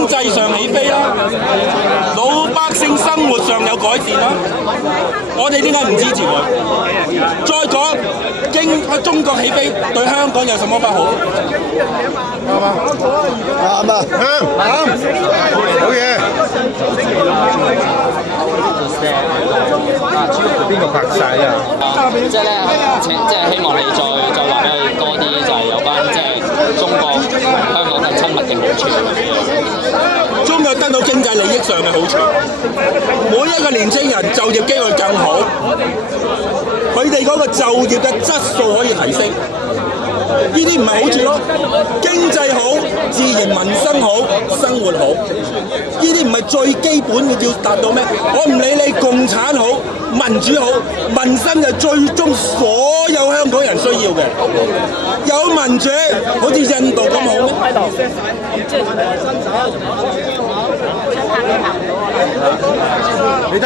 經濟上起飛啦，老百姓生活上有改善啦，我哋點解唔支持佢？再講中國起飛對香港有什麼不好？啱啊！好嘢！邊個拍晒啊？即係咧，即係希望你再話俾佢多啲，就係有關即係中國同香港嘅親密嘅好處。中國得到經濟利益上嘅好處，每一個年青人就業機會更好，佢哋嗰個就業嘅質素可以提升。呢啲唔係好處咯，經濟好，自然民生好，生活好。呢啲唔係最基本嘅要達到咩？我唔理你共產好，民主好，民生就最終所有香港人需要嘅。有民主，好似印度咁好咩？